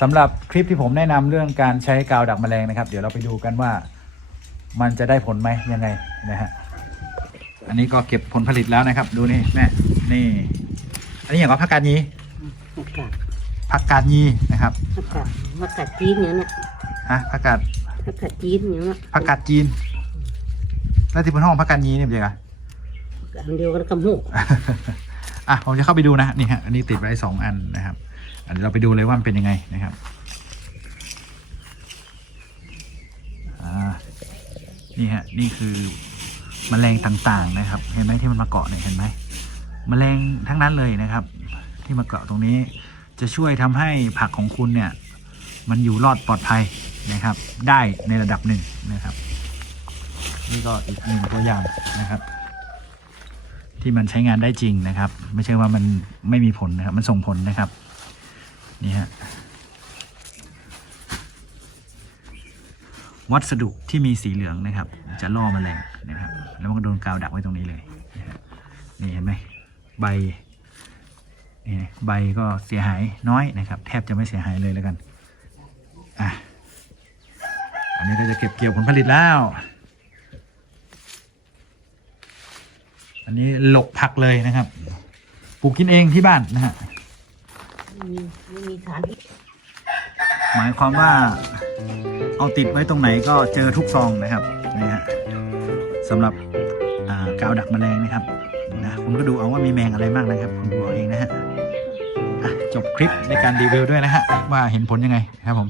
สำหรับคลิปที่ผมแนะนำเรื่องการใช้กาวดักแมลงนะครับ เดี๋ยวเราไปดูกันว่ามันจะได้ผลไหมยังไงนะฮะอันนี้ก็เก็บผลผลิตแล้วนะครับ ดูนี่แม่นี่ อันนี้อย่างว่าผักกาดยีอากาศผักกาดยีนะครับอากาศอากาศจีนอย่างเนี้ยฮะผักกาดอากาศจีนอย่างเนี้ยผักกาดจีนแล้วที่เป็นห้องผักกาดยีเนี่ยเป็นยังไงอันเดียวกันกับหมูก อะผมจะเข้าไปดูนะนี่ฮะอันนี้ติดไว้สองอันนะครับอันนี้เราไปดูเลยว่ามันเป็นยังไงนะครับนี่ฮะนี่คือมแมลงต่างๆนะครับ เห็นไหมที่มันมาเกาะเนี่ยเห็นไหมมแมลงทั้งนั้นเลยนะครับ ที่มาเกาะตรงนี้จะช่วยทำให้ผักของคุณเนี่ยมันอยู่รอดปลอดภัยนะครับ ได้ในระดับหนึ่งนะครับ นี่ก็อีกหนึ่งตัวอย่างนะครับ ที่มันใช้งานได้จริงนะครับ ไม่ใช่ว่ามันไม่มีผลนะครับ มันส่งผลนะครับนี่ฮะวัสดุที่มีสีเหลืองนะครับ จะล่อแมลงนะครับ แล้วมันก็โดนกาวดักไว้ตรงนี้เลยนี่เห็นไหมใบนี่ใบก็เสียหายน้อยนะครับ แทบจะไม่เสียหายเลยแล้วกันอะอันนี้ก็จะเก็บเกี่ยวผลผลิตแล้ว อันนี้หลกผักเลยนะครับ ปลูกกินเองที่บ้านนะฮะ ไม่มีไม่มีสารพิษหมายความว่าเอาติดไว้ตรงไหนก็เจอทุกซองนะครับนี่ฮะสำหรับอ่ากาวดักแมลงนะครับนะคุณก็ดูเอาว่ามีแมงอะไรบ้างนะครับคุณดูเอาเองนะฮะอะจบคลิปในการรีวิวด้วยนะฮะว่าเห็นผลยังไงครับผม